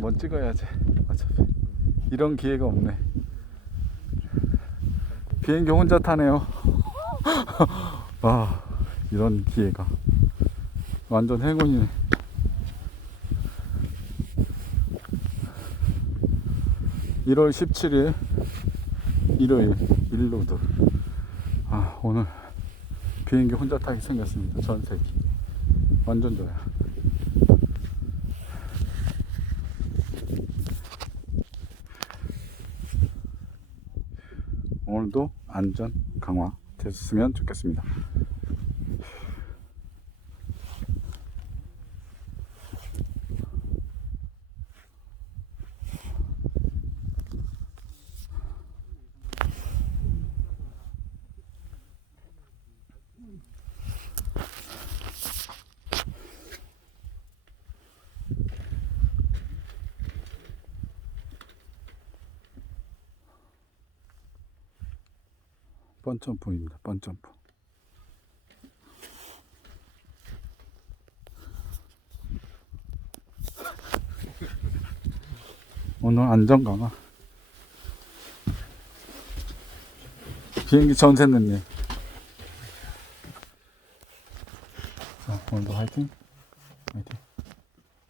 한번 찍어야지. 어차피 이런 기회가 없네. 비행기 혼자 타네요. 아 이런 기회가 완전 행운이네. (1월 17일) 일요일 일로드 아 오늘 비행기 혼자 타기 생겼습니다 전세기 완전 좋아요 오늘도 안전 강화 됐으면 좋겠습니다 번점프입니다. 번점프 오늘 안전 강화. 비행기 전세 냈네. 자 오늘도 화이팅